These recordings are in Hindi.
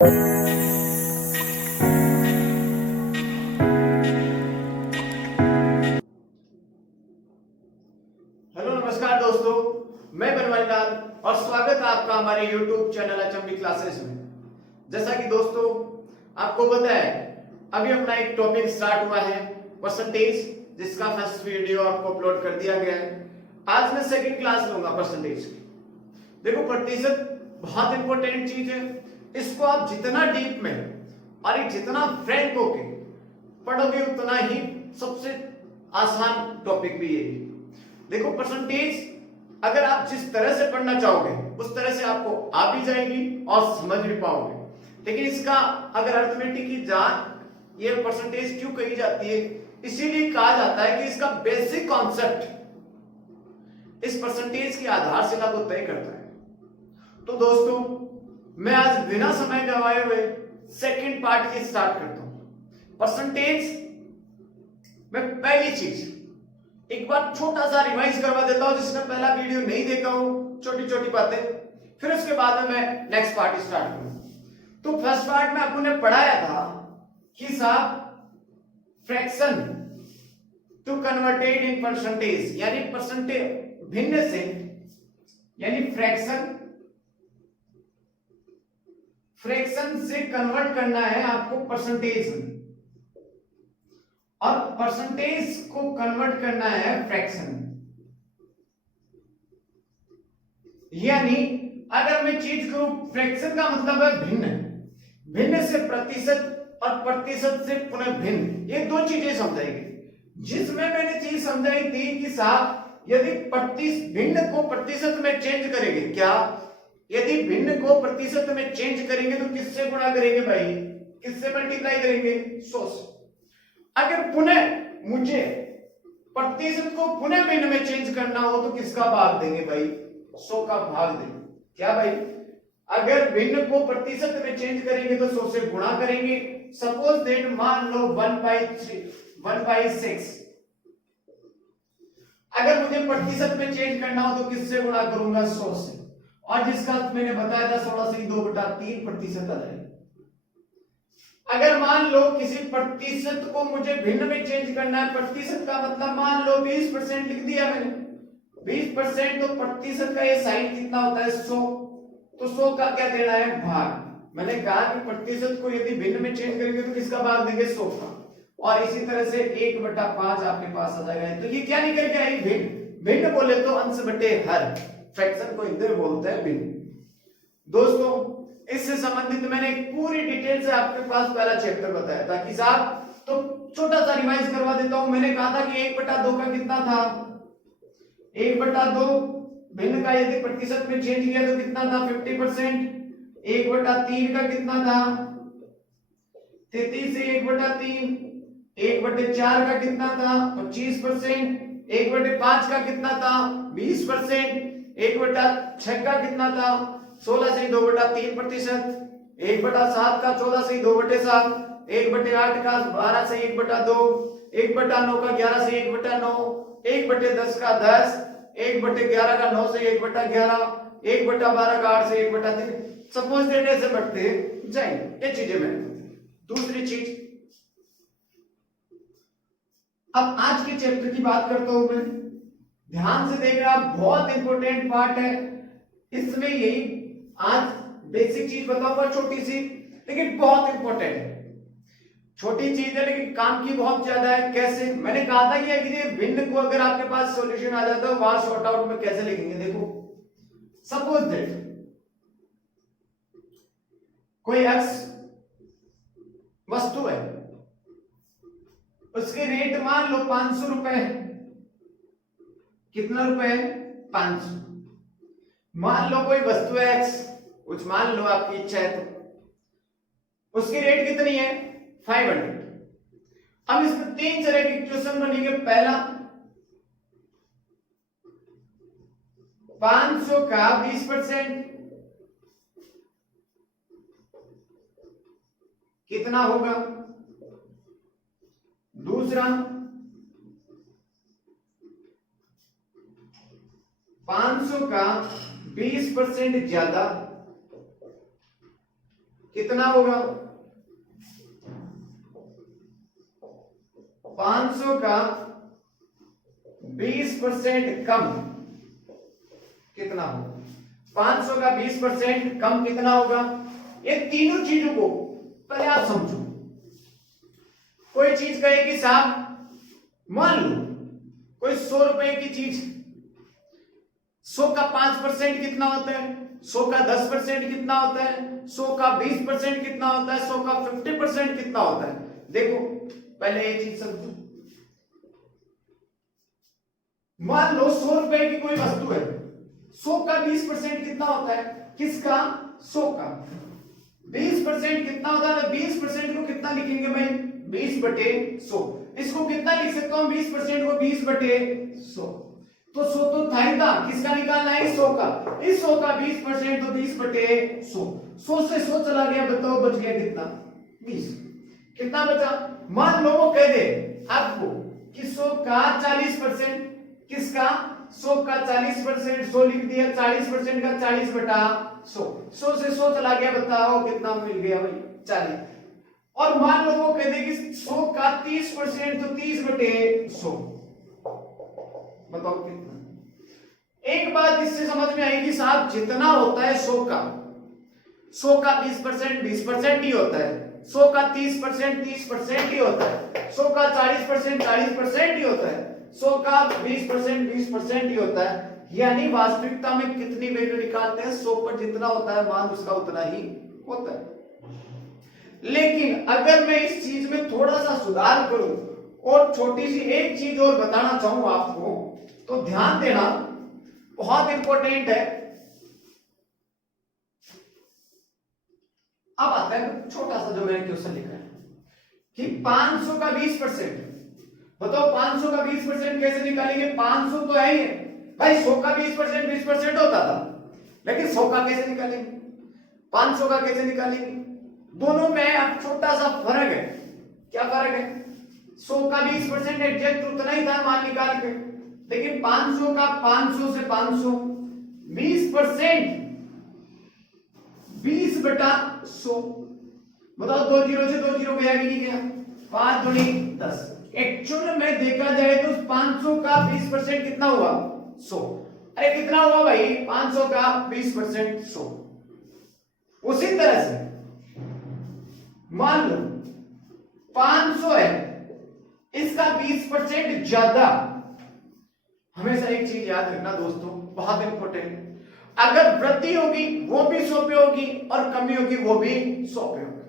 हेलो नमस्कार दोस्तों, मैं बनवारी लाल और स्वागत है आपका हमारे YouTube चैनल अचंबी क्लासेस में। जैसा कि दोस्तों आपको पता है, अभी अपना एक टॉपिक स्टार्ट हुआ है परसेंटेज, जिसका फर्स्ट वीडियो आपको अपलोड कर दिया गया है। आज मैं सेकंड क्लास लूंगा परसेंटेज की। देखो, प्रतिशत बहुत इंपॉर्टेंट चीज है। इसको आप जितना डीप में और जितना फ्रैंक होके पढ़ोगे उतना ही सबसे आसान टॉपिक भी यही। देखो, परसेंटेज अगर आप जिस तरह से पढ़ना चाहोगे उस तरह से आपको आ भी जाएगी और समझ भी पाओगे। लेकिन इसका अगर अर्थमेटिक की जान ये परसेंटेज क्यों कही जाती है, इसीलिए कहा जाता है कि इसका बेसिक कॉन्सेप्ट इस परसेंटेज की आधारशिला को तय करता है। तो दोस्तों, मैं आज बिना समय गवाए हुए सेकंड पार्ट की स्टार्ट करता हूं। परसेंटेज में पहली चीज एक बार छोटा सा रिवाइज करवा देता हूं, जिसने पहला वीडियो नहीं देखा हो, छोटी छोटी बातें, फिर उसके बाद में मैं नेक्स्ट पार्ट स्टार्ट करूं। तो फर्स्ट पार्ट में आपने पढ़ाया था कि साहब fraction to converted in percentage, यानी परसेंटेज भिन्न से, यानी फ्रैक्शन से कन्वर्ट करना है आपको परसेंटेज में, और परसेंटेज को कन्वर्ट करना है फ्रैक्शन। यानी अगर मैं चीज को, फ्रैक्शन का मतलब है भिन्न, भिन्न से प्रतिशत और प्रतिशत से पुनः भिन्न, ये दो चीजें समझाएगी। जिसमें मैंने चीज समझाई थी कि साहब यदि भिन्न को प्रतिशत में चेंज करेंगे, क्या यदि भिन्न को प्रतिशत में चेंज करेंगे तो किससे गुणा करेंगे भाई, किससे मल्टीप्लाई करेंगे, 100 से। अगर पुनः मुझे प्रतिशत को पुनः भिन्न में चेंज करना हो तो किसका भाग देंगे भाई, 100 का भाग देंगे। क्या भाई, अगर भिन्न को प्रतिशत में चेंज करेंगे तो 100 से गुणा करेंगे। सपोज दैट, मान लो 1/6, अगर मुझे प्रतिशत में चेंज करना हो तो किससे गुणा करूंगा, 100 से। और जिसका मैंने बताया था 16 से 2/3 प्रतिशत आ जाएगा। अगर मान लो किसी प्रतिशत को मुझे भिन्न में चेंज करना है, प्रतिशत का मतलब मान लो 20% लिख दिया मैंने, 20%, तो प्रतिशत का ये साइन कितना होता है, 100, तो 100 का क्या देना है, भाग। मैंने कहा कि प्रतिशत को यदि भिन्न में चेंज करेंगे तो किसका भाग देंगे, 100 का। और इसी तरह से 1/5 आपके पास आ जाएगा। तो ये क्या निकल के आई, भिन्न। भिन्न बोले तो अंश बटे हर, फ्रैक्शन को हिंदी में बोलते हैं भिन्न। दोस्तों, इससे संबंधित मैंने एक पूरी डिटेल से आपके पास पहला चैप्टर बताया था कि साहब, तो छोटा सा रिवाइज करवा देता हूं। मैंने कहा था कि 1/2 का कितना था, 1/2 भिन्न का यदि प्रतिशत में चेंज किया तो कितना था, 50%। 1/3 का कितना था, 33 से 1/3। 1/4 का कितना था, 25%। 1/5 का कितना था, 20%। 1/6 का कितना था, 16 से 2/3 प्रतिशत। 1/7 का 14 से 2/7। 1/8 का 12 से 1/2। 1/9 का 11 से 1/9। 1/10 का 10। 1/11 का 9 से 1/11। 1/12 का 8 से 1/3। सपोज दैट ऐसे बढ़ते जाएंगे ये चीजें। मैं दूसरी चीज, अब आज के चैप्टर की बात करता हूं मैं। ध्यान से देखना, बहुत इंपॉर्टेंट पार्ट है। इसमें यही आज बेसिक चीज बताऊंगा, छोटी सी, लेकिन बहुत इंपॉर्टेंट है। छोटी चीज है लेकिन काम की बहुत ज्यादा है। कैसे, मैंने कहा था कि भिन्न को अगर आपके पास सॉल्यूशन आ जाता है, वहां शॉर्ट आउट में कैसे लिखेंगे। देखो, सपोज दैट कोई एक्स वस्तु है, उसके रेट मान लो 500 रुपए है। कितना रुपए है, 500। मान लो कोई वस्तु है एक्स, कुछ मान लो, आपकी इच्छा है तो। उसकी रेट कितनी है, 500। अब इसमें 3 तरह के इक्वेशन बनेंगे। पहला, 500 का 20% कितना होगा। दूसरा, 500 का 20% ज्यादा कितना होगा? 500 का 20% कम कितना होगा? 500 का 20% कम कितना होगा? ये तीनों चीजों को पहले आप समझो। कोई चीज कहेगी साहब, मान लो कोई 100 रुपए की चीज, 100 का 5% कितना होता है? 100 का 10% कितना होता है? 100 का 20% कितना होता है? 100 का 50% कितना होता है? देखो पहले ये चीज समझो। मान लो 100 रुपए की कोई वस्तु है, 100 का 20% कितना होता है? किसका? 100 का 20% कितना होता है? 20% को कितना लिखेंगे भाई? 20/100। इसको कितना लिख सकता हूं? 20% को 20/100। तो 100 तो था ही था, किसका निकालना है? 100 का। इस 100 का 20% तो 20/100। 100 से 100 चला गया, बताओ बच गया कितना? 20। कितना बचा? मान लो वो कह दे आपको कि 100 का 40%, किसका? 100 का 40%, 100 लिख दिया, 40% का 40/100। 100 से 100 चला गया, बताओ कितना मिल गया भाई? 40। और मान लो वो कह दे कि 100 का 30%, तो 30/100, बताओ कितना? एक बात इससे समझ में आएगी साहब, जितना होता है 100 का 20% 20% ही होता है, 100 का 30% 30% ही होता है, 100 का 40% 40% ही होता है, 100 का 20% 20% ही होता है। यानी वास्तविकता में कितनी वैल्यू निकालते हैं? 100 पर जितना होता है मान, उसका उतना ही होता है। लेकिन अगर मैं इस चीज में थोड़ा सा सुधार करूं और छोटी सी एक चीज और बताना चाहूं आपको, तो ध्यान देना, बहुत इंपॉर्टेंट है। अब आता है छोटा सा जो मैंने क्वेश्चन लिखा है कि 500 का 20%, बताओ 500 का 20% कैसे निकालेंगे? 500 तो है ही भाई, 100 का 20% 20% होता था, लेकिन 100 का कैसे निकालेंगे? 500 का कैसे निकालेंगे? दोनों में अब छोटा सा फर्क है। क्या फर्क है? 100 का 20% एग्जैक्ट उतना ही था मान निकाल के, लेकिन 500 का 500 से 500 20%, 20/100। बताओ 2 जीरो से 2 जीरो गया कि नहीं गया? 5 दूनी 10। एक्चुअल में देखा जाए तो 500 का 20% कितना हुआ? 100। अरे कितना हुआ भाई? 500 का 20% 100। उसी तरह से मान लो 500 है, इसका 20% ज्यादा। हमेशा एक चीज याद रखना दोस्तों, बहुत इंपॉर्टेंट, अगर वृद्धि होगी वो भी 100 पे होगी और कमी होगी वो भी 100 पे होगी।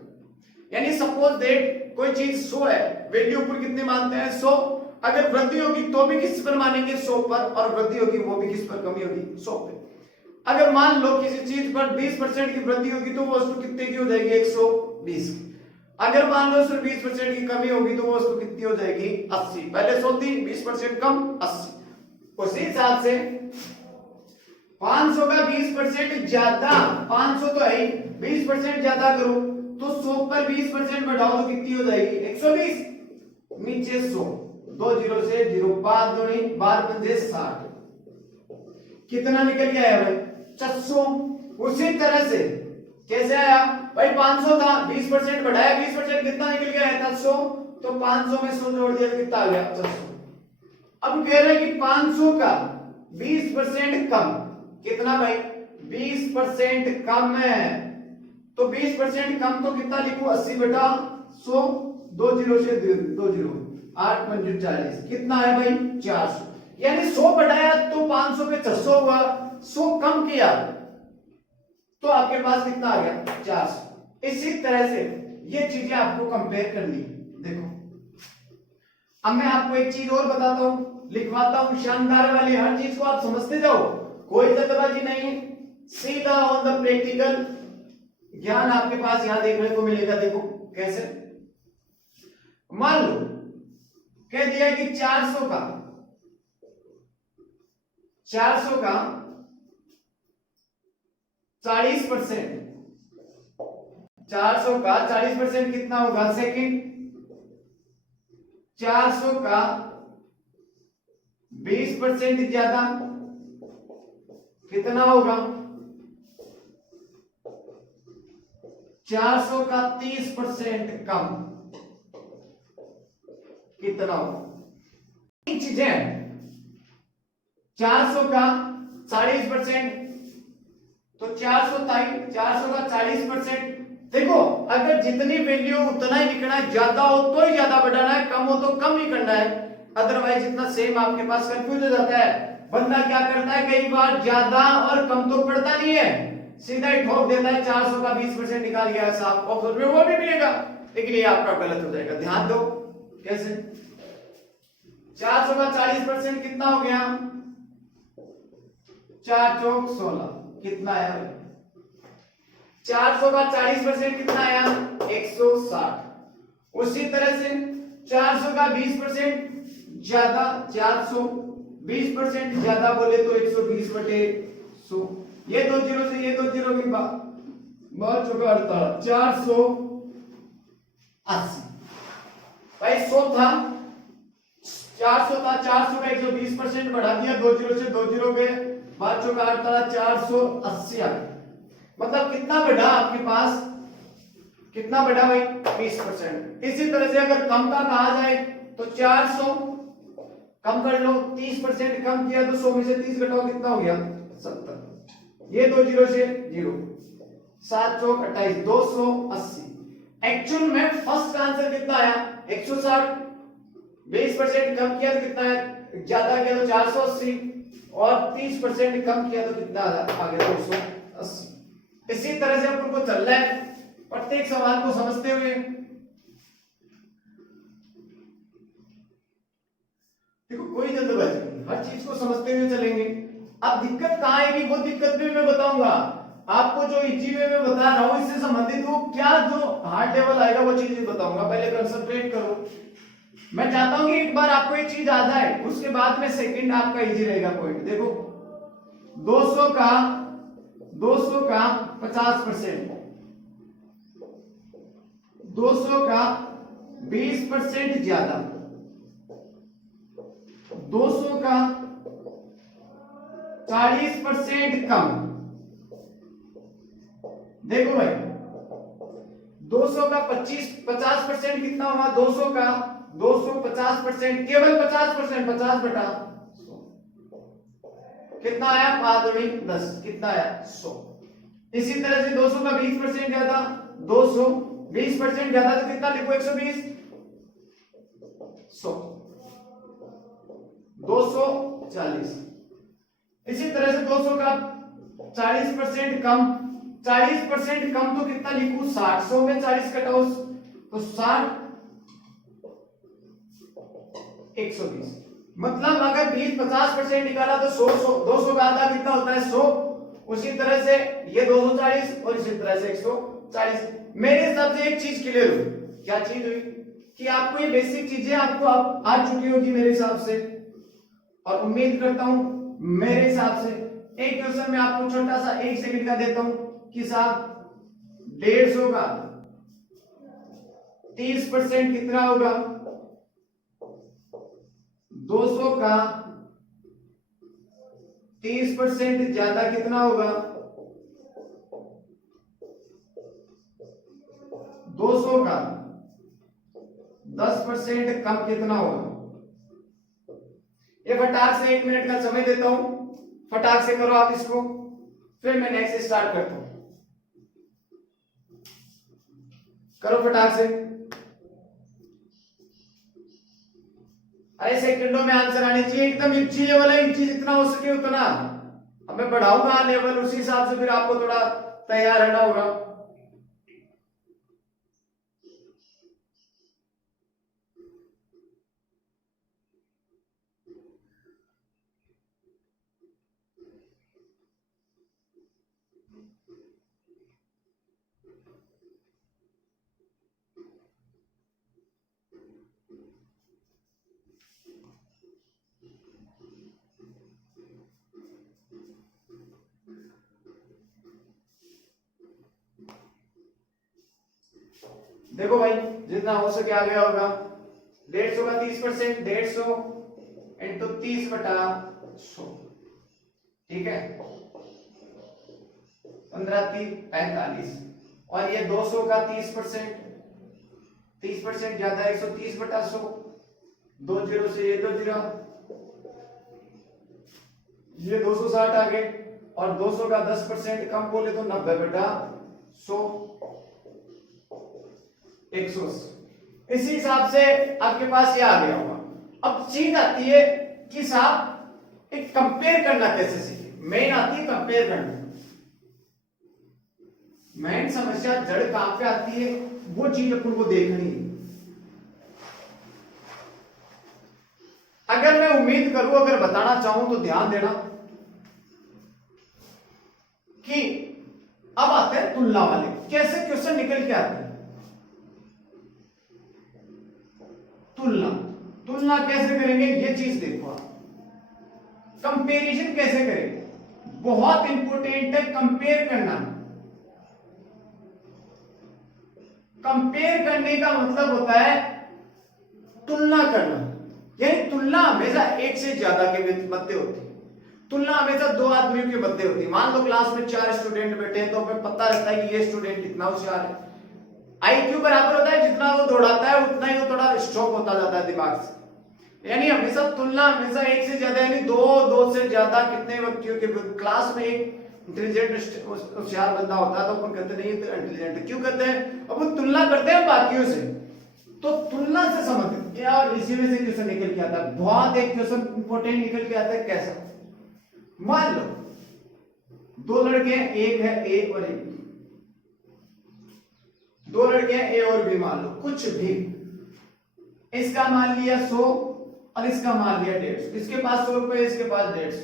यानी सपोज दैट कोई चीज 100 है, वैल्यू ऊपर कितने मानते हैं? 100। अगर वृद्धि होगी तो भी किस पर मानेंगे? 100 पर, और वृद्धि होगी वो भी किस पर? कमी होगी 100 पे। अगर मान लो किसी चीज पर 20% की वृद्धि होगी तो वो वस्तु कितने की हो जाएगी? 120 की। अगर मान लो सिर्फ 20% की कमी होगी तो वो वस्तु कितनी हो जाएगी? 80। पहले 100 थी, 20% कम 80। उसी हिसाब से 500 का 20% ज्यादा, 500 तो है ही, 20% ज्यादा करो तो 100 पर 20% बढ़ाओ तो कितनी हो जाएगी? 120। नीचे 100, 2 जीरो से 0, 5 दूनी 12 पंजे 60। कितना निकल गया है भाई? 400। उसी तरह से कैसे आया भाई? 500 था, 20% बढ़ाया, 20% कितना निकल गया है? 400। तो 500 में 100 जोड़ दिया, कितना आ गया? 400। अब कह रहे हैं कि 500 का 20% कम, कितना भाई? 20% कम है, तो 20% कम तो कितना लिखूं? 80/100, 2 जीरो से 2 जीरो, 8 पंजे 40, कितना है भाई? 400। यानी 100 बढ़ाया तो 500 पे 600 हुआ, 100 कम किया तो आपके पास कितना आ गया? 400। इसी तरह से ये चीजें आपको कंपेयर करनी। देखो अब मैं आपको एक चीज और बताता हूं, लिखवाता हूं शानदार वाली, हर चीज को आप समझते जाओ, कोई जल्दबाजी नहीं, सीधा ऑन द प्रैक्टिकल ज्ञान आपके पास यहां देखने को मिलेगा। देखो कैसे, मान लो कह दिया कि 400 का 40%, 400 का 40% कितना होगा? सेकंड। 400 का 20% ज्यादा कितना होगा? 400 का 30% कम कितना होगा? तीन चीजें हैं। 400 का 40%, तो 400 का 40%। देखो अगर जितनी वैल्यू उतना ही लिखना है, ज्यादा हो तो ही ज्यादा बढ़ाना है, कम हो तो कम ही करना है, अदरवाइज इतना सेम आपके पास कंफ्यूज हो जाता है। बंदा क्या करता है, कई बार ज्यादा और कम तो पढ़ता नहीं है, सीधा ही ठोक देता है 400 का 20% निकाल गया साहब, ऑप्शन में वो भी मिलेगा, लेकिन ये आपका गलत हो जाएगा। ध्यान दो कैसे। 400 का 40% कितना हो गया? 4 चौक 16 कितना आया? 400 का 40% कितना आया? 160। उसी तरह से 400 का 20% ज्यादा, 400 20% ज्यादा बोले तो 120 बटे 100। ये दो जीरो से ये दो जीरो की बात चुका 480 भाई 100 था, 400 था, 400 का 120% बढ़ा दिया, दो जीरो से दो जीरो गए, बात चुका 480 आ गया। मतलब कितना बढ़ा आपके पास? कितना बढ़ा भाई? 20%। इसी तरह से अगर कम का कहा जाए तो 400 कम कर लो, 30% कम किया तो 100 में से 30 घटाओ, कितना हो गया? 70। ये दो जीरो से जीरो, 7 चौक 28, 280। एक्चुअल में फर्स्ट का आंसर कितना आया? 160। 20% कम किया तो कितना है? ज्यादा किया तो 480, और 30% कम किया तो कितना आ गया? 280। इसी तरह से अपन को चल रहा है प्रत्येक सवाल को समझते हुए। देखो कोई जल्दबाजी नहीं, हर चीज को समझते हुए चलेंगे। अब दिक्कत कहां आएगी वो दिक्कत भी मैं बताऊंगा आपको। जो इजी वे में बता रहा हूं इससे संबंधित वो क्या जो हार्ड लेवल आएगा वो चीज बताऊंगा। पहले कंसंट्रेट करो। मैं चाहता हूं कि एक बार आपको एक चीज आ जाए, उसके बाद में सेकंड आपका इजी रहेगा पॉइंट। देखो 200 का 50%, 200 का 20% ज्यादा, 200 का 40% कम। देखो भाई 200 का 50% कितना हुआ? 200 का 250% केवल 50%, 50 बटा 100 कितना आया? 5 दूनी 10, कितना आया? 100। इसी तरह से 200 का 20% ज्यादा, 200 20% ज्यादा तो कितना लिखो? 120, 100, 240। इसी तरह से 200 का 40% कम, 40% कम तो कितना लिखूं? 60। 100 में 40 घटाओ तो 60, 120। मतलब अगर 20-50% निकाला तो 100, 200 का आधा कितना होता है? 100। उसी तरह से ये 240 और इसी तरह से 140। मेरे हिसाब से एक चीज क्लियर हुई। क्या चीज हुई? कि आपको ये बेसिक चीजें आपको आ चुकी होगी मेरे हिसाब से, और उम्मीद करता हूं मेरे हिसाब से। एक क्वेश्चन में आपको छोटा सा 1 सेकंड का देता हूं कि साहब 150 का 30% कितना होगा? 200 का 30% ज्यादा कितना होगा? 200 का 10% कम कितना होगा? ये फटाक से 1 मिनट का समय देता हूं, फटाक से करो आप इसको, फिर मैं नेक्स्ट स्टार्ट करता हूं। करो फटाक से। अरे सेकंडों में आंसर आने चाहिए, एकदम इजी लेवल है, इजी जितना हो सके उतना। अब मैं बढ़ाऊंगा लेवल, उसी हिसाब से फिर आपको थोड़ा तैयार रहना होगा। देखो भाई जितना हो सके आ गया होगा। 150 का 30%, 150 इंटू 30 बटा 100, ठीक है। 15 3 45, और ये 200 का 30%, 30% ज्यादा 130 बटा 100, 2 जीरो से ये 2 जीरो, ये 260 आ गए, और 200 का 10% कम बोले तो 90 बटा 100, 180। इसी हिसाब से आपके पास ये आ गया होगा। अब चीज आती है कि साहब एक कंपेयर करना कैसे सीखे। मेन आती है कंपेयर करना। मेन समस्या जड़ कहां पे आती है, वो चीज अपन को देखनी है। अगर मैं उम्मीद करूं, अगर बताना चाहूं तो ध्यान देना कि अब आते हैं तुलना वाले। कैसे क्वेश्चन निकल के आते हैं? तुलना कैसे करेंगे ये चीज देखो आप। कंपैरिजन कैसे करेंगे, बहुत इंपॉर्टेंट है कंपेयर करना। कंपेयर करने का मतलब होता है तुलना करना, यानी तुलना हमेशा एक से ज्यादा के मध्य होती है। तुलना हमेशा दो आदमियों के मध्य होती है। मान लो क्लास में 4 स्टूडेंट बैठे हैं, तो हमें पता रहता है कि ये स्टूडेंट कितना होशियार है। आईक्यू बराबर होता है, जितना वो दौड़ाता है उतना ही वो थोड़ा स्ट्रॉन्ग होता जाता है दिमाग से। यानी हमेशा तुलना हमेशा एक से ज्यादा, यानी दो से ज्यादा कितने व्यक्तियों के क्लास में एक इंटेलिजेंट होशियार बंदा होता है तो अपन कहते नहीं तो इंटेलिजेंट। क्यों कहते हैं? अब वो तुलना करते हैं बाकियों से। तो तुलना से समझ यार, इसी में से क्वेश्चन निकल के आता है। बहुत एक क्वेश्चन इंपॉर्टेंट निकल के आता है। कैसा? मान लो 2 लड़के हैं, एक है ए और एक, 2 लड़के हैं ए और बी। मान लो कुछ भी, इसका मान लिया 100 और इसका मान लिया 150। इसके पास 100 रुपए, इसके पास 150।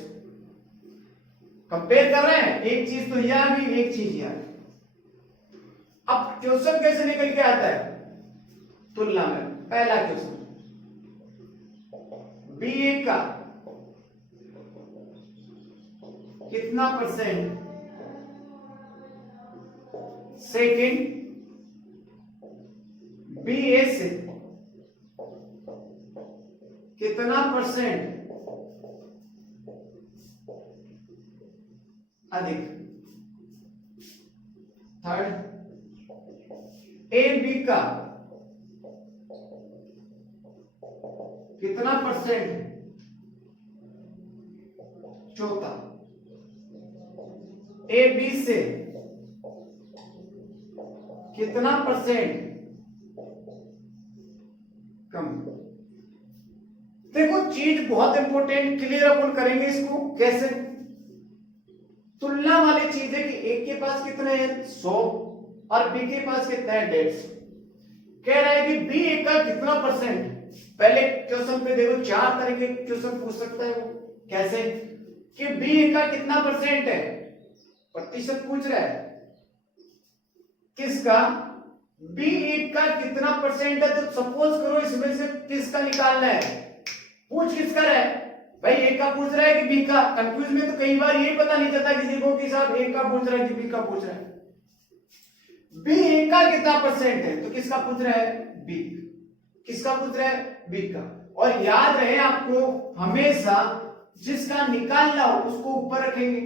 कंपेयर कर रहे हैं, एक चीज तो यह आ गई, एक चीज यह आ गई। अब क्वेश्चन कैसे निकल के आता है तुलना में? पहला क्वेश्चन बी का कितना परसेंट सेकंड बी ए से कितना परसेंट अधिक। थर्ड, ए बी का कितना परसेंट। चौथा, ए बी से कितना परसेंट कम। देखो चीज बहुत इंपॉर्टेंट, क्लियर अपन करेंगे इसको कैसे। तुलना वाली चीज है कि एक के पास कितने हैं 100 और बी के पास कितना है 150। कह रहा है कि बी एक का कितना परसेंट। पहले क्वेश्चन पे देखो 4 तरह के क्वेश्चन पूछ सकता है वो। कैसे कि बी एक का कितना परसेंट है, प्रतिशत पूछ रहा है किसका, बी एक का कितना परसेंट है। तो सपोज करो इसमें से किसका निकालना है, पूछ किसका रहा है भाई, ए का पूछ रहा है कि बी का। कंफ्यूज में तो कई बार ये पता नहीं चलता किसी को कि साहब ए का पूछ रहा है कि बी का पूछ रहा है। बी ए का कितना परसेंट है, तो किसका पूछ रहा है, बी। किसका पूछ रहा है, बी का। और याद रहे आपको, हमेशा जिसका निकालना हो उसको ऊपर रखेंगे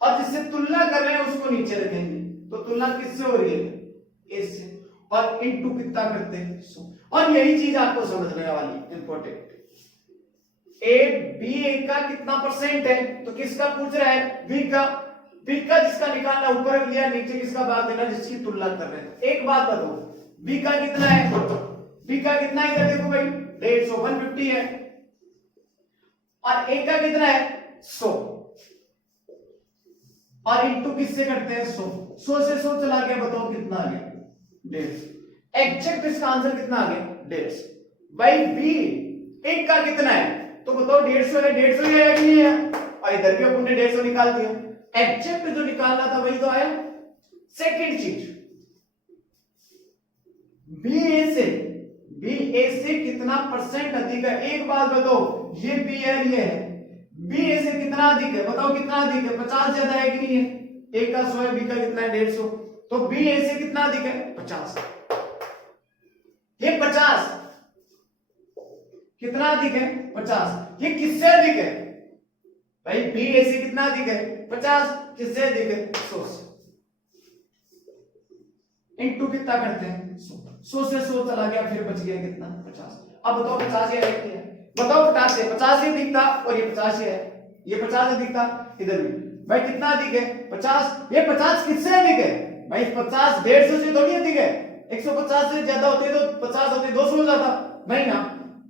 और जिससे तुलना कर रहे हैं उसको नीचे रखेंगे। तो तुलना किससे हो रही है, ए से, और इनटू कितना करते हैं 100। और यही चीज आपको समझने वाली इंपॉर्टेंट। ए बी ए का कितना परसेंट है, तो किसका पूछ रहा है, बी का। बी का जिसका निकालना ऊपर रख लिया, नीचे किसका भाग देना जिसकी तुलना कर रहे हैं। एक बात बताओ, बी का कितना है, बी का कितना है, इधर देखो भाई 150 150 है, और ए का कितना है 100, और इंटू किससे करते हैं 100। 100 से 100 चला गया, बताओ कितना आ गया 150। एग्जैक्ट इसका आंसर कितना आ गया 150। भाई बी एक का कितना है, तो बताओ 150 है, 150 ही आया कि नहीं है, और इधर भी अपन ने 150 निकाल दिया। एग्जैक्ट जो निकालना था वही तो आया। सेकंड चीज, बी ए से कितना परसेंट अधिक है। एक बात बताओ, ये बी है, ये है, बी ए से कितना अधिक है, बताओ कितना अधिक है, 50 ज्यादा है कि नहीं है। ए का 100 है, बी का कितना है 150, तो बी ए से कितना अधिक है 50। ये 50 कितना अधिक है 50। ये किससे अधिक है भाई, बी ए से कितना अधिक है 50, किससे अधिक है 100 से। इंटू कितना करते हैं 100 से 100 चला गया, फिर बच गया कितना 50। अब बताओ 50 है क्या, बताओ 50 है, 50 ही दिखता और ये 50 है, ये 50 ही दिखता, इधर भी भाई कितना अधिक है 50, ये 50 किससे अधिक है भाई 50 150 से थोड़ी अधिक है, 150 से ज्यादा होती है तो 50 होती 200 हो जाता नहीं ना,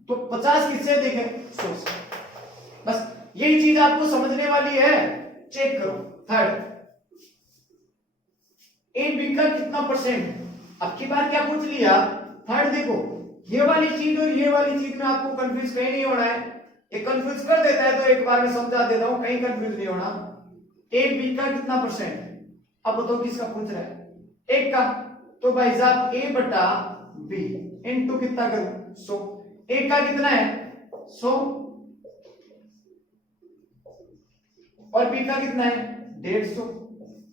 तो 50 किससे अधिक है 100 से। बस यही चीज आपको समझने वाली है। चेक करो थर्ड, ए बी का कितना परसेंट, अब की बार क्या पूछ लिया थर्ड, देखो ये वाली चीज और ये वाली चीज में आपको कंफ्यूज कहीं नहीं होना है, ये कंफ्यूज कर देता है तो एक बार में समझा देता हूं, कहीं कंफ्यूज नहीं होना। ए बी का कितना परसेंट, अब बताओ किसका पूछ रहा है एक का, तो भाई साहब ए बटा बी इनटू कितना करूं 100, ए का कितना है 100 और बी का कितना है 150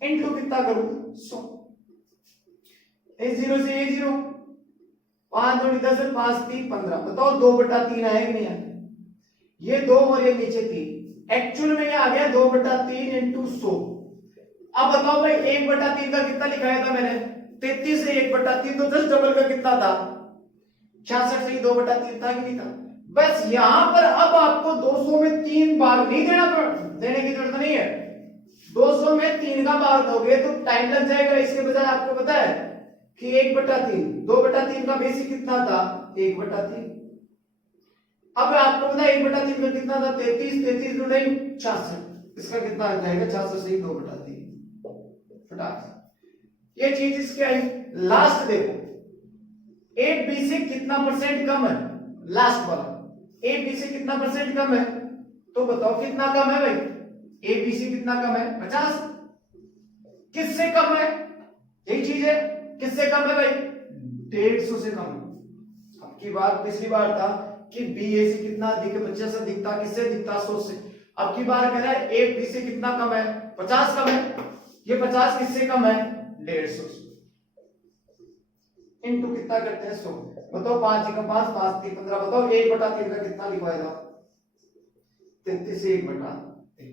इनटू कितना करूं 100, A0 से A0 5 दूनी 10 5 3 15, बताओ 2/3 आया कि नहीं आया, ये 2 और ये नीचे 3, एक्चुअल में ये आ गया 2/3 इंटू 100। अब बताओ भाई 1/3 का कितना लिखाया था मैंने 33 से 1/3 तो 10 डबल का कितना था 66 से 2/3 था कि नहीं था। बस यहां पर अब आपको 200 में 3 भाग नहीं देने की जरूरत नहीं है, 200 में 3 का भाग दोगे तो टाइम लग जाएगा, इसके बजाय आपको पता है कि 1/3 2/3 का बेसिक कितना था 1/3, अब आपको पता है 1/3 का कितना था 33, 33 दूनी 66, इसका कितना आ जाएगा 66 से 2/3 फटाक। ये चीज इसके आई। लास्ट देखो ए बी से कितना परसेंट कम है, लास्ट वाला ए बी से कितना परसेंट कम है, तो बताओ कितना कम है भाई, ए बी से कितना कम है 50, किससे कम है यही चीज है, किससे कम है भाई 150 से कम। अब की बार पिछली बार था कि बी ए से कितना अधिक है 50 से दिखता, किससे दिखता 100 से, अब की बार कह रहा है ए बी से कितना कम है 50 कम है, ये 50 किससे कम है 150 से, इनटू कितना करते हैं 100, बताओ 5 का 5 5 3 15, बताओ 1/3 का कितना लिखवाएगा 33 से 1/3।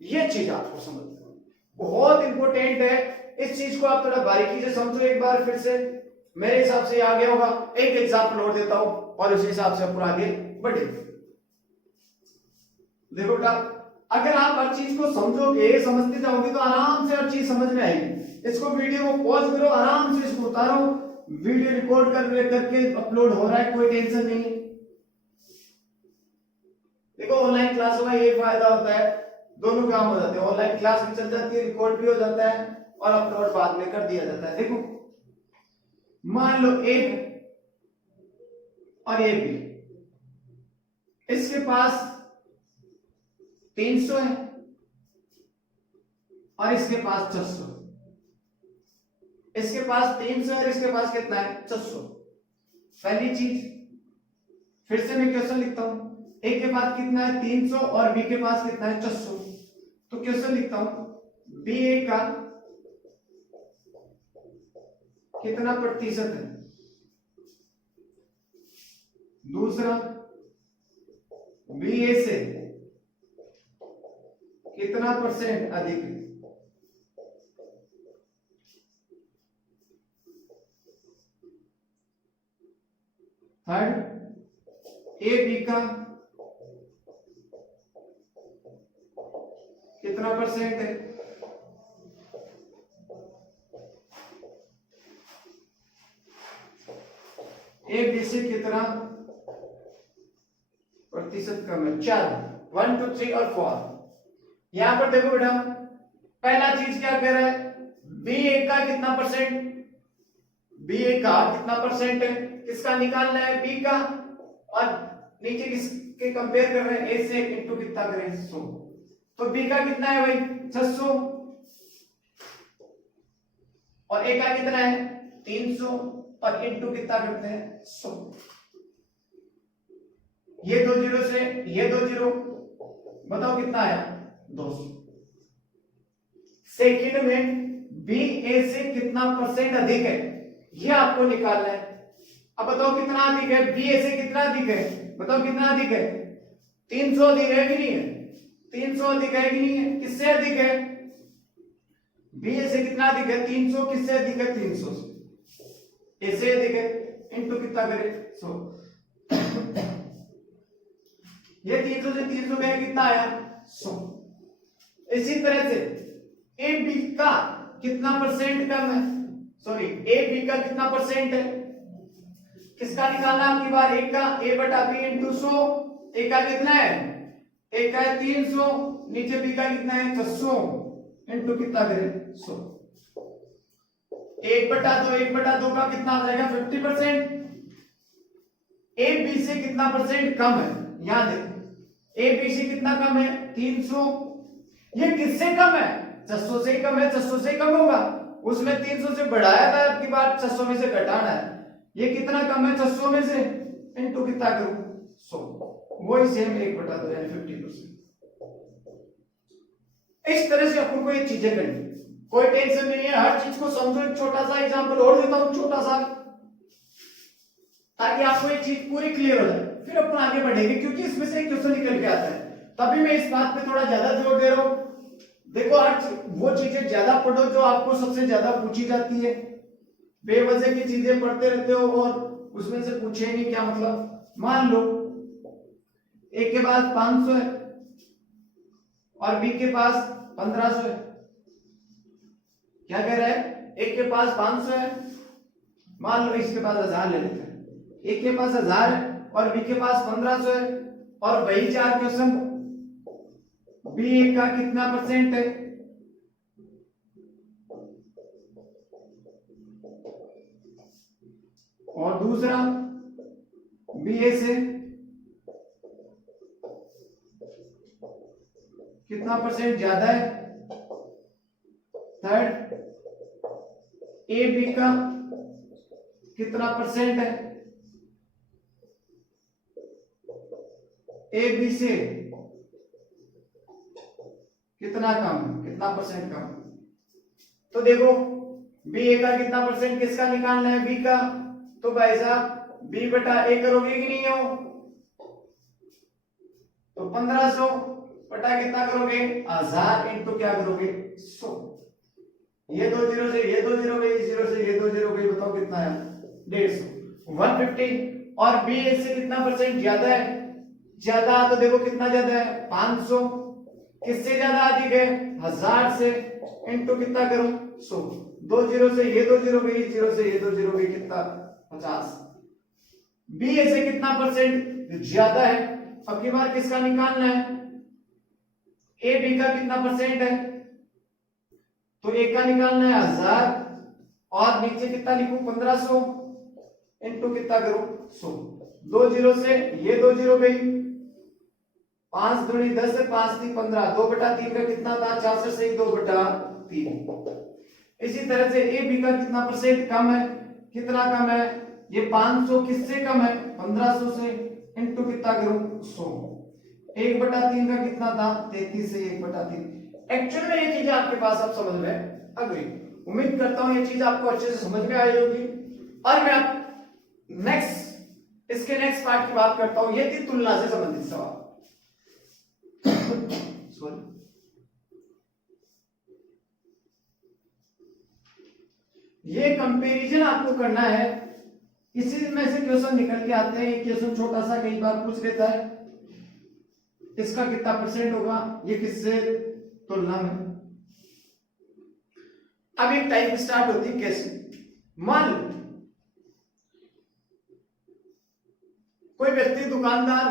ये चीज आपको समझना बहुत इंपॉर्टेंट है, इस चीज को आप थोड़ा बारीकी से समझो एक बार फिर से, मेरे हिसाब से आ गया होगा। एक एग्जांपल और देता हूं और उसी हिसाब से अपन आगे बढ़े। देखो बेटा अगर आप हर चीज को समझोगे समझते जाओगे तो आराम से हर चीज समझ में आएगी। इसको वीडियो को पॉज करो, आराम से इसको उतारो, वीडियो रिकॉर्ड करके अपलोड हो रहा है, कोई टेंशन नहीं है। देखो ऑनलाइन क्लासों का ये फायदा होता है, दोनों काम हो जाते हैं, ऑनलाइन क्लास भी चल जाती है, रिकॉर्ड भी हो जाता है और अपलोड बाद में कर दिया जाता है। देखो मान लो ए और ए बी, इसके पास 300 है और इसके पास 600, इसके पास 300 और इसके पास कितना है 600। पहली चीज फिर से मैं क्वेश्चन लिखता हूं, ए के पास कितना है 300 और बी के पास कितना है 600, तो क्वेश्चन लिखता हूं बी ए का कितना प्रतिशत है, दूसरा बी ए से कितना परसेंट अधिक है, थर्ड ए बी का कितना परसेंट है, ए बी से कितना प्रतिशत कम है। 4 1 2 3 और 4। यहां पर देखो बेटा पहला चीज क्या कह रहा है बी ए का कितना परसेंट, बी ए का कितना परसेंट है, किसका निकालना है बी का, और नीचे किसके कंपेयर कर रहे हैं ए से, इनटू कितना करें 100, तो बी का कितना है भाई 600 और ए का कितना है 300 और इनटू कितना करते हैं 100, ये 2 जीरो से ये 2 जीरो, बताओ कितना आया 200। सेकंड में बी ए से कितना परसेंट अधिक है ये आपको निकालना है। अब बताओ कितना अधिक है, बी ए से कितना अधिक है, बताओ कितना अधिक है 300 अधिक है कि नहीं है, 300 अधिक है कि नहीं है, किससे अधिक है बी ए से कितना अधिक है 300, किससे अधिक है 300 से, ए से अधिक है, इनटू कितना करे 100। ये 300 से 300 गए, कितना आया 100। इसी तरह से ए बी का कितना परसेंट कम है, सॉरी ए बी का कितना परसेंट है, किसका निकालना आपकी बार, ए का, ए बटा बी इंटू 100। ए का कितना है, ए का है 300, नीचे बी का कितना है 600, इंटू कितना करें 100। 1/2 का कितना आ जाएगा 50%। ए बी से कितना परसेंट कम है, यहां देखो ए बी से कितना कम है 300। ये किससे कम है, 600 से ही कम है, 600 से ही कम होगा, उसमें 300 से बढ़ाया था, आपकी बात 600 में से घटाना है। ये कितना कम है 600 में से, इनटू कितना करूं 100, वही सेम 1/2 यानी 50%। इस तरह से अपन को ये चीजें करनी, कोई टेंशन नहीं है, हर चीज को समझो। एक छोटा सा एग्जांपल और देता हूं, छोटा सा, ताकि आपको ये चीज पूरी क्लियर हो जाए, फिर अपन आगे बढ़ेंगे, क्योंकि इसमें से एक क्वेश्चन निकल के आता है। तभी मैं इस बात पे थोड़ा ज्यादा जोर दे रहा हूं। देखो आज वो चीजें ज्यादा पढ़ो जो आपको सबसे ज्यादा पूछी जाती है। बेवजह की चीजें पढ़ते रहते हो और उसमें से पूछेंगे क्या मतलब। मान लो ए के पास 500 है और बी के पास 1500 है। क्या कह रहा है, ए के पास 500 है, मान लो इसके पास 1000 ले लेते हैं। ए के पास 1000 है और बी के पास 1500 है, और वही चार क्वेश्चन बी का कितना परसेंट है, और दूसरा बी ए से कितना परसेंट ज्यादा है, थर्ड ए बी का कितना परसेंट है, ए बी से कितना कम, कितना परसेंट कम। तो देखो बी ए का कितना परसेंट किसका निकालना है, बी का, तो भाई साहब बी बटा ए करोगे कि नहीं हो, तो 1500 बटा कितना करोगे 1000 इंटू क्या करोगे 100। ये 2 जीरो से ये 2 जीरो गई, 0 से ये 2 जीरो गई, बताओ कितना है 150, 150। और बी ए से कितना परसेंट ज्यादा है, ज्यादा, तो देखो कितना ज्यादा है 500, किससे ज्यादा अधिक है 1000 से, इंटू कितना करूं 100। 2 जीरो से ये 2 जीरो गई, 0 से ये 2 जीरो गई, कितना 50। बी ए से कितना परसेंट ज्यादा है, अब की बार किसका निकालना है, ए बी का कितना परसेंट है, तो ए का निकालना है 1000 और नीचे कितना लिखूं 1500 इंटू कितना करूं 100। 2 जीरो से ये 2 जीरो गई, 5 दूनी 10 से 5 3 15, 2/3 का कितना था 66 से 2/3। इसी तरह से ए बी का कितना परसेंट कम है, कितना कम है, ये 500 किससे कम है 1500 से, इंटू कितना करूं 100। 1/3 का कितना था 33 से 1/3। एक्चुअल में ये चीज आपके पास अब समझ में आ गई। उम्मीद करता हूं ये चीज आपको अच्छे से समझ में आई होगी। और मैं इसके नेक्स्ट पार्ट की बात करता हूं, ये थी तुलना से संबंधित सवाल। ये कंपैरिजन आपको करना है, इसी में से क्वेश्चन निकल के आते हैं। क्वेश्चन छोटा सा कई बार पूछ लेता है, इसका कितना परसेंट होगा, ये किससे तुलना में। अब एक टाइप स्टार्ट होती है कैसे, मान लो कोई व्यक्ति दुकानदार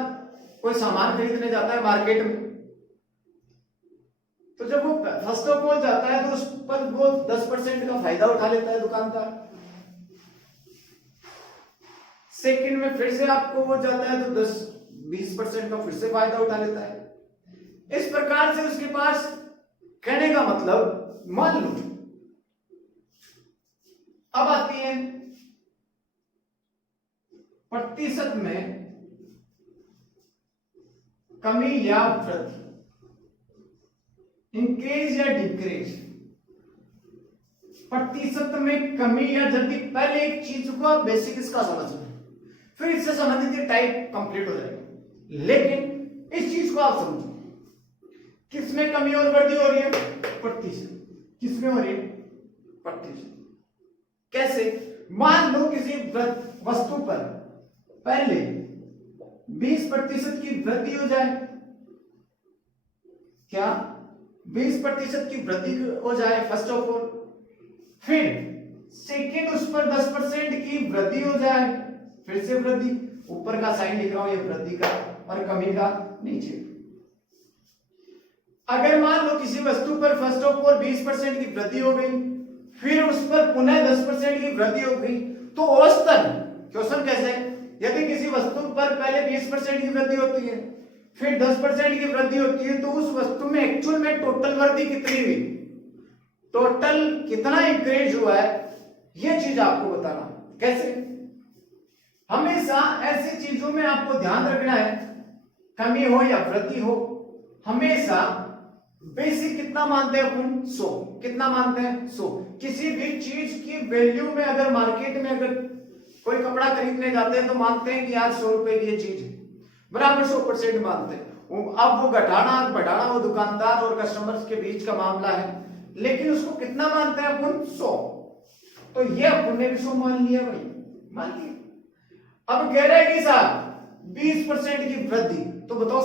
कोई सामान खरीदने जाता है मार्केट में, तो जब वो फर्स्ट ऑफ ऑल जाता है तो उस पर वो 10% का फायदा उठा लेता है दुकानदार। सेकंड में फिर से आपको वो जाता है तो 10-20% का फिर से फायदा उठा लेता है। इस प्रकार से उसके पास, कहने का मतलब, मान लो अब आती है प्रतिशत में कमी या वृद्धि, इंक्रीज या डिक्रीज, प्रतिशत में कमी या वृद्धि। पहले एक चीज को आप बेसिक इसका समझ लें, फिर इससे संबंधित टाइप कंप्लीट हो जाएगा। लेकिन इस चीज को आप समझो, किसमें कमी और वृद्धि हो रही है, प्रतिशत। किसमें हो रही है? प्रतिशत। कैसे? मान लो किसी वस्तु पर पहले 20% की वृद्धि हो जाए, क्या 20% की वृद्धि हो जाए फर्स्ट ऑफ ऑल, फिर सेकेंड उस पर 10% की वृद्धि हो जाए, फिर से वृद्धि, ऊपर का साइन लिख रहा हूं ये वृद्धि का और कमी का नीचे। अगर मान लो किसी वस्तु पर फर्स्ट ऑफ ऑल 20% की वृद्धि हो गई, फिर उस पर पुनः 10% की वृद्धि हो गई, तो औसतन क्वेश्चन कैसे? यदि किसी वस्तु पर पहले 20% की वृद्धि होती है, फिर 10% की वृद्धि होती है, तो उस वस्तु में एक्चुअल में टोटल वृद्धि कितनी हुई, टोटल कितना इंक्रीज हुआ है, यह चीज आपको बताना। कैसे? हमेशा ऐसी चीजों में आपको ध्यान रखना है, कमी हो या वृद्धि हो, हमेशा बेसिक कितना मानते हैं अपन? 100। कितना मानते हैं? 100। किसी भी चीज की वैल्यू में अगर मार्केट में अगर कोई कपड़ा खरीदने जाते हैं तो मानते हैं कि आज 100 रुपए की ये चीज है, बराबर 100% मानते हैं। अब वो घटाना बढ़ाना वो दुकानदार और कस्टमर्स के बीच का मामला है, लेकिन उसको कितना मानते हैं अपन? 100। तो ये अपन ने भी 100 मान लिया भाई, मान लिया। अब कह रहे हैं कि साहब 20% की वृद्धि, तो बताओ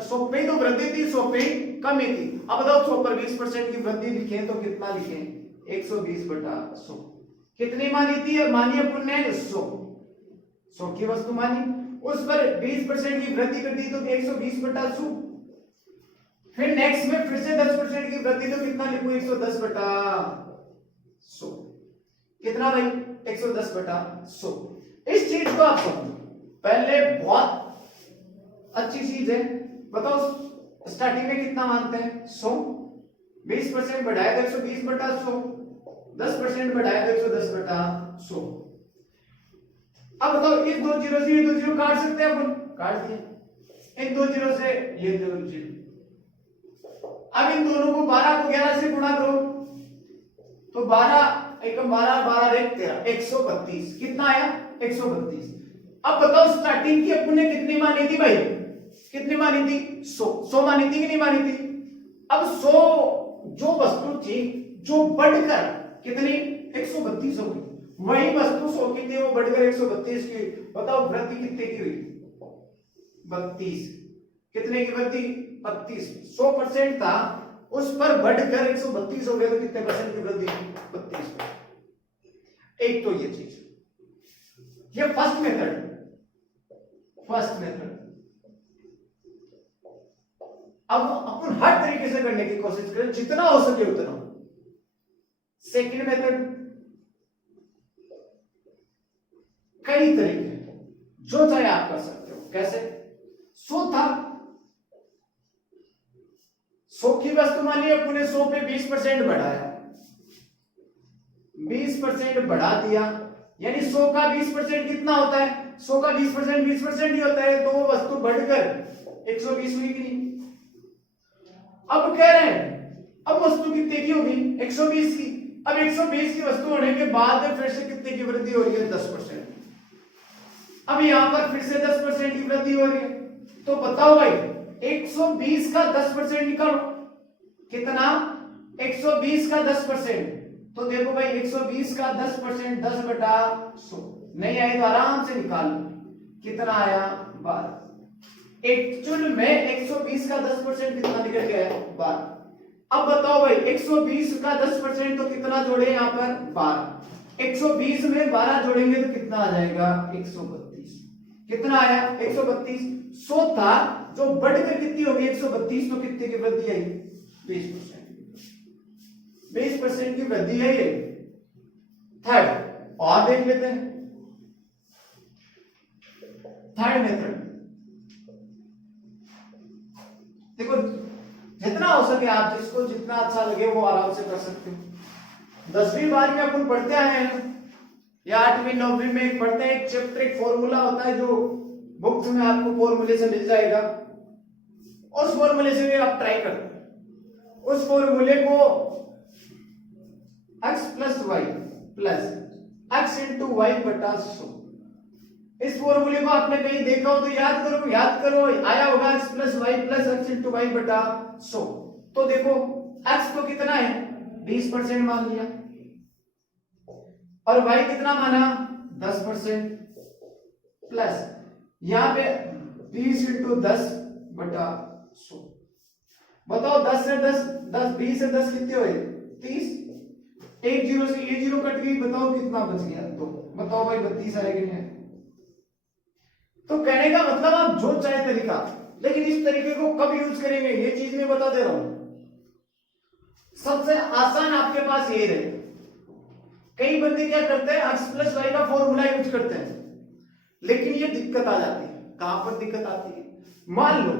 100 पे तो वृद्धि थी, 100 पे कमी थी। अब बताओ 100 पर 20% की वृद्धि लिखें तो कितना लिखें? 120/100। कितनी मानी थी? मानी अपन ने 100 की वस्तु मानी, उस पर 20% की वृद्धि कर दी तो 120/100। फिर नेक्स्ट में फिर से 10% की वृद्धि तो कितना लिखूं? 110/100। कितना भाई? 110/100। इस चीज को आप समझो, पहले बहुत अच्छी चीज है। बताओ स्टार्टिंग में कितना मानते हैं? 100। 20% बढ़ाया तो 120/100, 10% बढ़ाया तो 110/100। अब बताओ इस 2 जीरो से ये 2 जीरो काट सकते हैं अपन? काट दिए। इन 2 जीरो से ये 2 जीरो। अब इन दोनों को 12 को 11 से गुणा करो तो 12 एकम 12 12 एक 13 132। कितना आया? 132। अब बताओ स्टार्टिंग की अपन ने कितनी मानी थी भाई? कितनी मानी थी? 100 मानी थी कि नहीं मानी थी? अब 100 जो वस्तु थी जो बढ़कर कितनी? 132 हो गई। वही वस्तु 100 की थी वो बढ़कर 132 की। बताओ वृद्धि कितने की हुई? 32। कितने की वृद्धि? 32। 100% था, उस पर बढ़कर 132 हो गया तो कितने परसेंट की वृद्धि? 32%। एक तो ये चीज, ये फर्स्ट मेथड। अब अपन हर तरीके से करने की कोशिश करें, जितना हो सके उतना। सेकंड मेथड, कई तरीके जो चाहे आप कर सकते हो। कैसे? 100 था, 100 की वस्तु मानिए अपने 100 पे 20% बढ़ाया, 20% बढ़ा दिया, यानी 100 का 20% कितना होता है? 100 का 20% 20% ही होता है, तो वो वस्तु बढ़कर 120 हुई कि नहीं? अब कह रहे हैं अब वस्तु कितने की होगी? 120 की। अब 120 की वस्तु होने के बाद फिर से कितने की वृद्धि हो रही है? 10%। अब यहां पर फिर से 10% की वृद्धि हो रही है, तो बताओ भाई 120 का 10% निकालो। कितना? 120 का 10%। तो देखो भाई 120 का 10%, 10/100। नहीं आए तो आराम से निकाल लो। कितना आया? 12। एक्चुअल में 120 का 10% कितना निकल गया है? 12। अब बताओ भाई 120 का 10% तो कितना जोड़े यहाँ पर? 12। 120 में 12 जोड़ेंगे तो कितना आ जाएगा? 132। कितना आया? 132। 100 था जो बढ़कर कितनी होगी? 132। तो कितने की वृद्धि आई? 20%। 20% की वृद्धि है ये। थर्ड और देख लेते हैं, थर्ड मेथड। देखो जितना हो सके आप जिसको जितना अच्छा लगे वो आराम से कर सकते हो। 10वीं 12वीं में अपन पढ़ते आए हैं या 8वीं 9वीं में पढ़ते हैं, एक चैप्टर एक फॉर्मूला होता है जो बुक्स में आपको फॉर्मूले से मिल जाएगा। उस फॉर्मूले से भी आप ट्राई करते हैं। उस फॉर्मूले को x + y + x × y/100। इस फॉर्मूले को आपने कहीं देखा हो तो याद करो आया होगा x + y + x × y/100। तो देखो x तो कितना है? 20% मान लिया, और y कितना माना 10%, प्लस यहां पे 20 इंटू 10/100। बताओ 10 से 10 20 से 10 कितने हुए 30, एक जीरो से ये जीरो कट गई, बताओ कितना बच गया 2। बताओ भाई 32 आएगा कि नहीं? तो कहने का मतलब आप जो चाहे तरीका, लेकिन इस तरीके को कब यूज करेंगे ये चीज मैं बता दे रहा हूं। सबसे आसान आपके पास ये रहे। कई बंदे क्या करते हैं x प्लस वाई का फॉर्मूला यूज करते हैं, लेकिन ये दिक्कत आ जाती है। कहां पर दिक्कत आती है? मान लो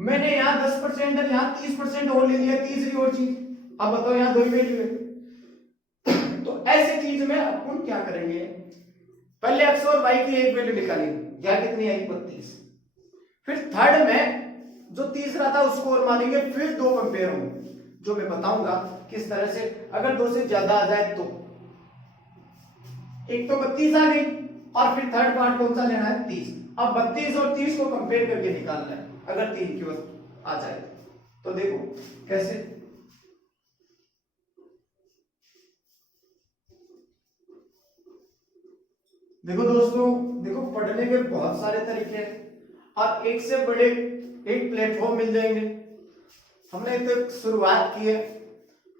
मैंने यहां 10% और यहां 30% और ले लिया, तीसरी और चीज। अब बताओ यहां दो ही वैल्यू है। तो ऐसे चीज में अपन क्या करेंगे, पहले x और y की एक वैल्यू निकालेंगे, यहां कितनी आई 32। फिर थर्ड में जो तीसरा था उसको और मानेंगे, फिर दो कंपेयर होंगे, जो मैं बताऊंगा किस तरह से। अगर दो से ज्यादा आ जाए तो एक तो 32 आ गई, और फिर थर्ड पार्ट कौन सा लेना है 30। अब 32 और 30 को कंपेयर करके निकालना है, अगर 3 की वस्तु आ जाए तो देखो कैसे। देखो दोस्तों, देखो पढ़ने के बहुत सारे तरीके हैं, और एक से बड़े एक प्लेटफॉर्म मिल जाएंगे। हमने तो शुरुआत की है,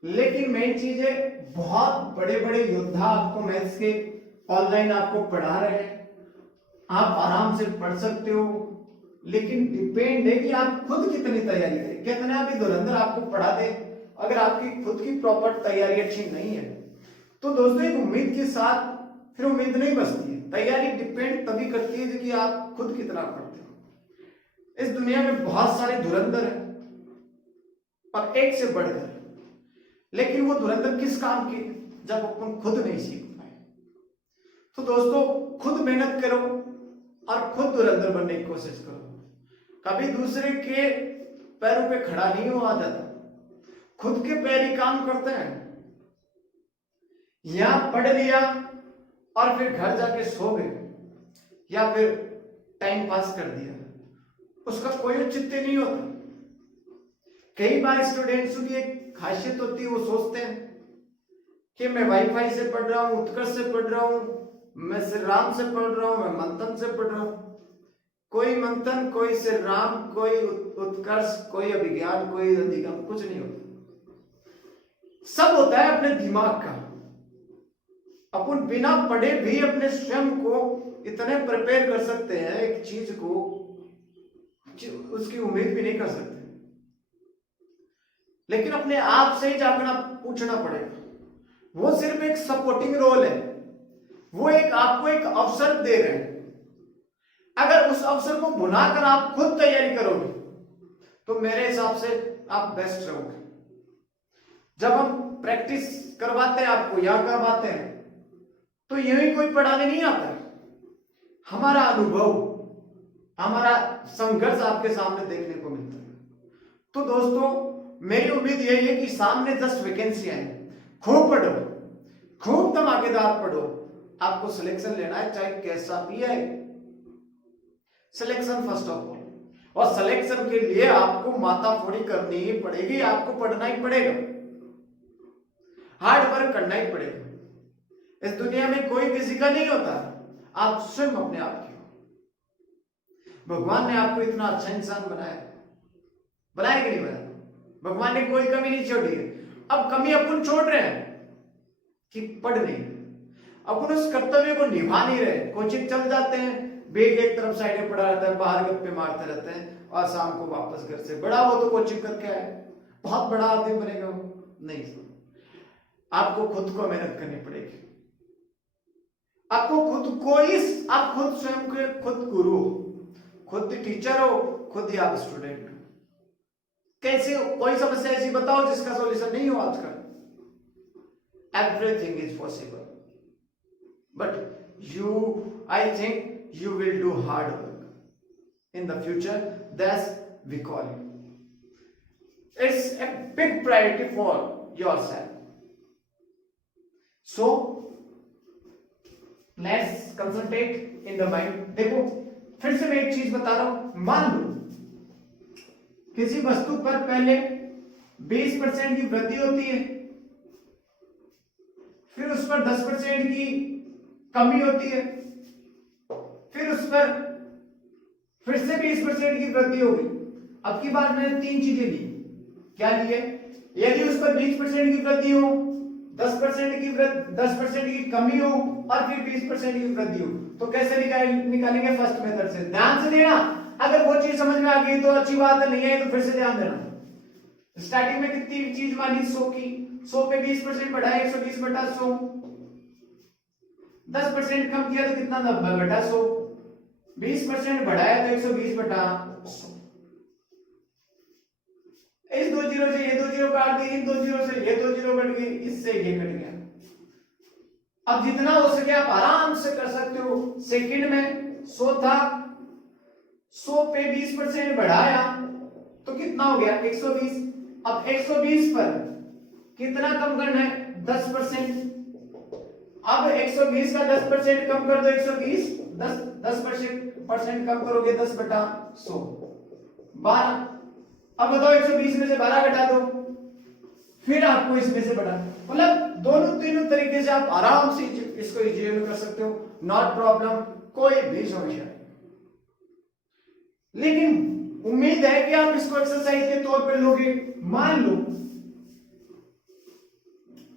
लेकिन मेन चीज है बहुत बड़े बड़े योद्धा आपको मैथ्स के ऑनलाइन आपको पढ़ा रहे हैं, आप आराम से पढ़ सकते हो। लेकिन डिपेंड है कि आप खुद कितनी तैयारी करें, कितना भी धुरंधर आपको पढ़ा दे, अगर आपकी खुद की प्रॉपर तैयारी अच्छी नहीं है तो दोस्तों एक उम्मीद के साथ फिर उम्मीद नहीं बचती है। तैयारी डिपेंड तभी करती है कि आप खुद कितना पढ़ते हो। इस दुनिया में बहुत सारे धुरंधर हैं, और एक से बढ़कर, लेकिन वो धुरंधर किस काम के, जब अपन खुद नहीं सीख पाए। तो दोस्तों खुद मेहनत करो और खुद धुरंधर बनने की कोशिश करो। कभी दूसरे के पैरों पे खड़ा नहीं हुआ जाता, खुद के पैर ही काम करते हैं। यहां पढ़ लिया और फिर घर जाके सो गए, या फिर टाइम पास कर दिया, उसका कोई औचित्य नहीं होता। कई बार स्टूडेंट्स की एक खासियत होती है, वो सोचते हैं कि मैं वाईफाई से पढ़ रहा हूं, उत्कर्ष से पढ़ रहा हूं, मैं श्री राम से पढ़ रहा हूं, मैं मंथन से पढ़ रहा हूं। कोई मंथन, कोई श्री राम, कोई उत्कर्ष, कोई अभिज्ञान, कोई अधिगम, कुछ नहीं होता। सब होता है अपने दिमाग का। अपन बिना पढ़े भी अपने स्वयं को इतने प्रिपेयर कर सकते हैं एक चीज को, उसकी उम्मीद भी नहीं कर सकते। लेकिन अपने आप से ही जागना पूछना पड़ेगा। वो सिर्फ एक सपोर्टिंग रोल है, वो एक आपको एक अवसर दे रहे हैं। अगर उस अवसर को भुलाकर आप खुद तैयारी करोगे तो मेरे हिसाब से आप बेस्ट रहोगे। जब हम प्रैक्टिस करवाते हैं, आपको यहां करवाते हैं, तो यही कोई पढ़ाने नहीं आता है। हमारा अनुभव, हमारा संघर्ष आपके सामने देखने को मिलता है। तो दोस्तों मेरी उम्मीद यही है कि सामने 10 वैकेंसियां हैं, खूब पढ़ो, खूब धमाकेदार पढ़ो। आपको सिलेक्शन लेना है, चाहे कैसा भी है, सिलेक्शन फर्स्ट ऑफ ऑल। और सिलेक्शन के लिए आपको माथाफोड़ी करनी ही पड़ेगी, आपको पढ़ना ही पड़ेगा, हार्ड वर्क करना ही पड़ेगा। इस दुनिया में कोई किसी का नहीं होता, आप स्वयं अपने आप के हो। भगवान ने आपको इतना अच्छा इंसान बनाया कि नहीं बनाया? भगवान ने कोई कमी नहीं छोड़ी है। अब कमी अपन छोड़ रहे हैं कि पढ़ नहीं, अपन उस कर्तव्य को निभा नहीं रहे। कोचिंग चल जाते हैं, बेग एक तरफ साइड में पड़ा रहता है, बाहर गप्पे मारते रहते हैं, और शाम को वापस घर से बड़ा हो तो कोचिंग करके आए, बहुत बड़ा आदमी बनेगा वो नहीं। आपको खुद को मेहनत करनी पड़ेगी, आपको खुद को ही, आप खुद स्वयं के खुद गुरु हो, खुद टीचर हो, खुद ही आप स्टूडेंट हो। कैसे हो? कोई समस्या ऐसी बताओ जिसका सॉल्यूशन नहीं हो आजकल। Everything is possible, but I think you will do hard work in the future. That's we call it. It's a big priority for yourself. So let's concentrate in the mind. देखो फिर से मैं एक चीज बता रहा हूं, मान लो किसी वस्तु पर पहले 20% की वृद्धि होती है, उस पर 10% की कमी होती है, फिर उस पर फिर से 20% की वृद्धि होगी। अब की बार मैंने तीन चीजें ली। क्या ली है? यदि उस पर 20% की वृद्धि हो, 10% की कमी हो और फिर 20% की वृद्धि हो, तो कैसे निकालेंगे? फर्स्ट मेथड से। ध्यान से देना, अगर वो चीज समझ में आ गई तो अच्छी बात है, नहीं आई तो फिर से ध्यान देना। स्टार्टिंग में कितनी चीज मानी? 100 की। 100 पे 20% बढ़ाया, 120 बटा 100। 10% कम किया तो कितना? 90 बटा 100। 20% बढ़ाया तो 120 बटा 100। इस दो जीरो से ये दो जीरो काट दिए, इन दो जीरो से ये दो जीरो कट गए, इससे ये कट गया। अब जितना हो सके आप आराम से कर सकते हो। सेकंड में 100 था, 100 पे 20% बढ़ाया तो कितना हो गया? 120। अब 120 पर कितना कम करना है? 10%। अब 120 का 10% कम कर दो, 120 10% कम करोगे 10 बटा 100 12। अब बताओ 120 में से 12 घटा दो, फिर आपको इसमें से बढ़ा। मतलब दोनों तीनों तरीके से आप आराम से इसको इजीली कर सकते हो, नॉट प्रॉब्लम, कोई भी समस्या नहीं। लेकिन उम्मीद है कि आप इसको एक्सरसाइज के तौर पे लोगे। मान लो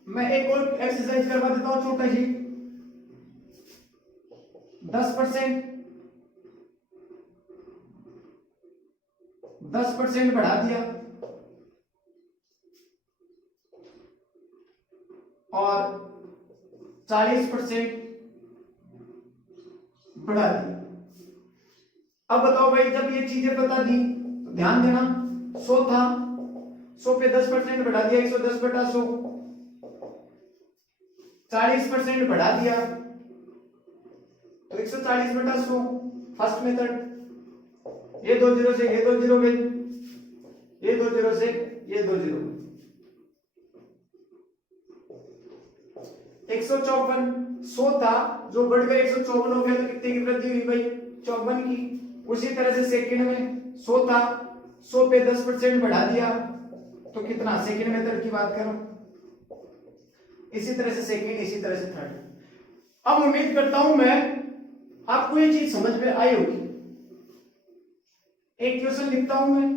मैं एक और एक्सरसाइज करवा देता हूं, छोटा जी। 10% बढ़ा दिया और 40% बढ़ा दिया। अब बताओ भाई, जब ये चीजें बता दी तो ध्यान देना, 100 था, 100 पे 10% बढ़ा दिया, 110 बटा 100। 40% बढ़ा दिया तो 140 बटा 100। First method. ये दो जीरो से ये दो जीरो गई, ये दो जीरो से ये दो जीरो। 154, 100 था जो बढ़ गया 154 हो गया, तो कितने की वृद्धि हुई भाई? 54 की। उसी तरह से सेकंड में 100 था, 100 पे 10% बढ़ा दिया तो कितना? सेकंड मेथड की बात करो। इसी तरह से सेकंड, इसी तरह से थर्ड। अब उम्मीद करता हूं मैं आपको ये चीज समझ में आई होगी। एक क्वेश्चन लिखता हूं मैं।